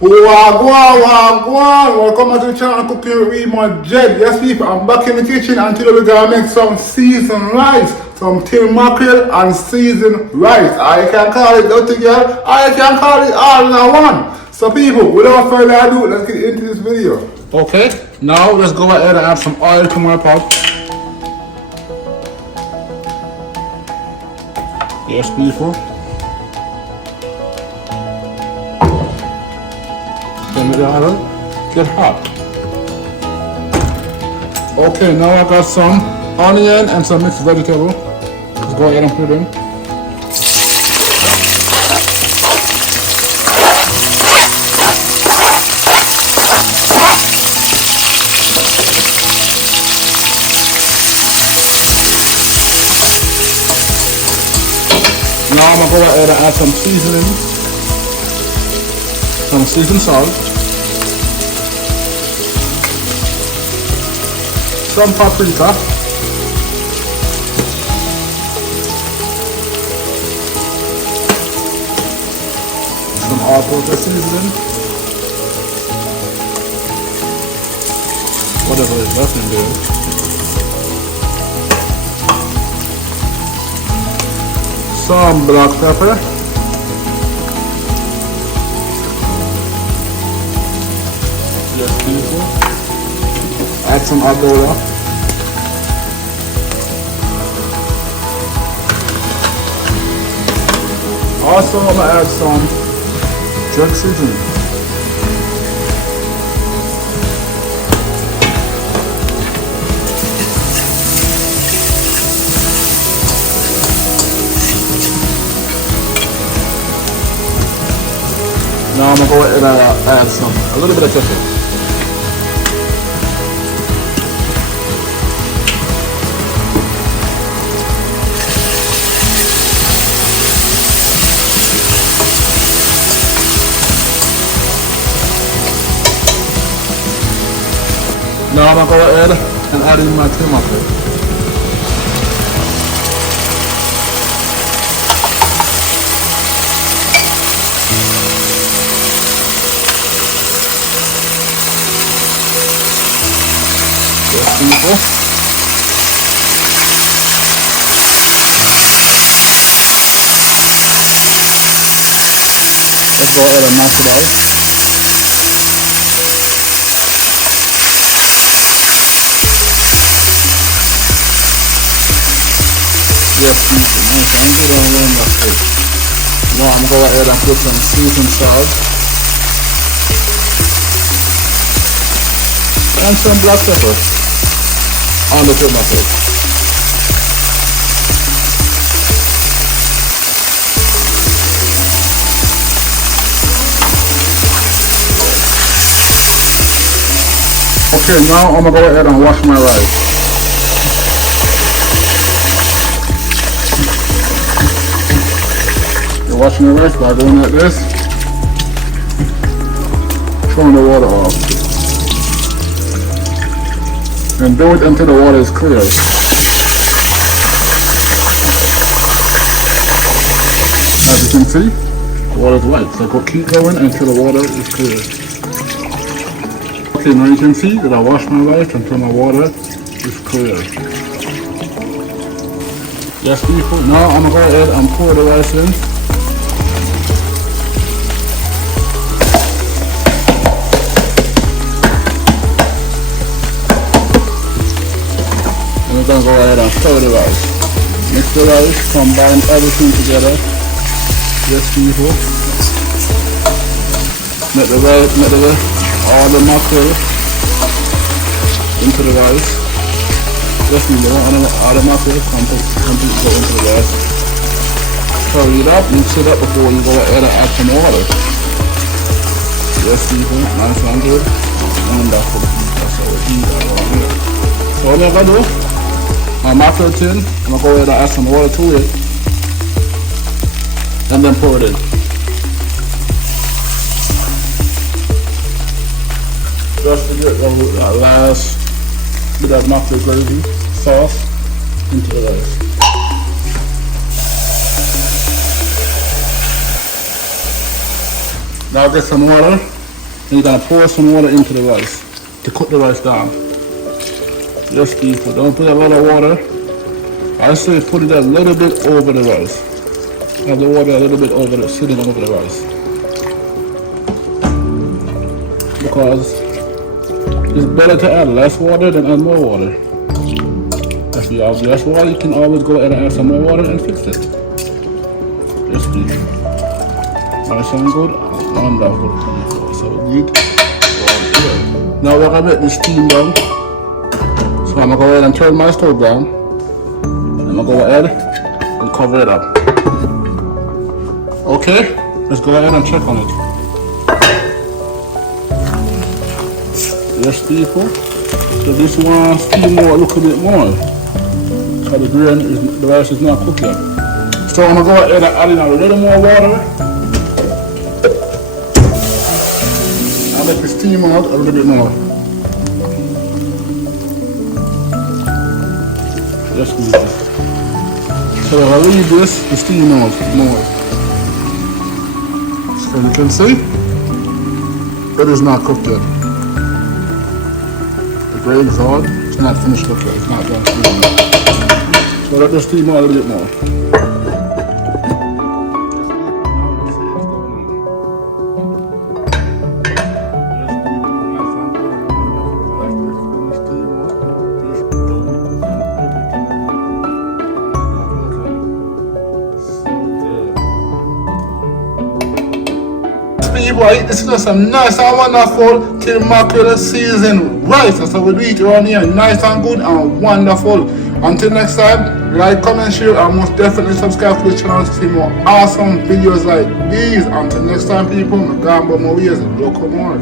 Wagwan. Welcome to the channel Cooking with Remodread. Yes, people, I'm back in the kitchen and today we're gonna make some seasoned rice. Some tin mackerel and seasoned rice. I can call it dirty girl, I can call it all in one. So people, without further ado, let's get into this video. Okay, now let's go ahead and add some oil to my pot. Yes, people. Then we gotta get hot. Okay, now I got some onion and some mixed vegetable. Let's go ahead and put it in. Now I'm gonna go ahead and add some seasoning, some seasoned salt, some paprika, some all-purpose seasoning, whatever is left in there. Some black pepper, yes, people. Add some agora, also I'm gonna add some jerk seasoning. Now I'm gonna go ahead and add a little bit of ketchup. Now I'm gonna go ahead and add in my tomato. People. Let's go ahead and mash it out. Yes, people. Nice and good on one that's it. Now I'm going to go ahead and put some seasoned salt and some black pepper on the tomato. Okay, now I'm gonna go ahead and wash my rice. You're washing your rice by doing like this, throwing the water off. And do it until the water is clear. As you can see, the water is white. So keep going until the water is clear. Okay, now you can see that I washed my rice until my water is clear. Yes, people. Now I'm gonna go ahead and pour the rice in. We're going to go ahead and stir the rice. Mix the rice, combine everything together. Yes, people. Make all the mackerel into the rice. Just need all the mackerel completely go into the rice. Stir it up, mix it up before you go ahead and add some water. Yes, people. Nice and good. Wonderful. That's how we eat that one here. So what I'm going to do? My mackerel tin, I'm going to go ahead and add some water to it and then pour it in. Just to get that last bit of mackerel gravy sauce into the rice. Now get some water And you're gonna pour some water into the rice to cook the rice down. Yes, people, don't put a lot of water. I say put it a little bit over the rice. Have the water a little bit over the sitting over the rice. Because it's better to add less water than add more water. If you have less water, you can always go ahead and add some more water and fix it. Yes, please. Nice and good. Wonderful. So good. Now we're gonna let the steam down. So I'm gonna go ahead and turn my stove down. I'm gonna go ahead and cover it up. Okay, let's go ahead and check on it. Yes, people. So this one steam more a little bit more. So the rice is not cooked yet. So I'm gonna go ahead and add in a little more water. I'll let the steam out a little bit more. Yes, people. So I'll leave this to steam out more. As you can see, it is not cooked yet. The gravy is hard. It's not finished cooked yet. It's not done steaming yet. So let this steam out a little bit more. People, this is just some nice and wonderful till mackerel season rice. That's how we do it around here. Nice and good and wonderful. Until next time, like, comment, share, and most definitely subscribe to the channel to see more awesome videos like these. Until next time, people, I'm going to go my ways and look more.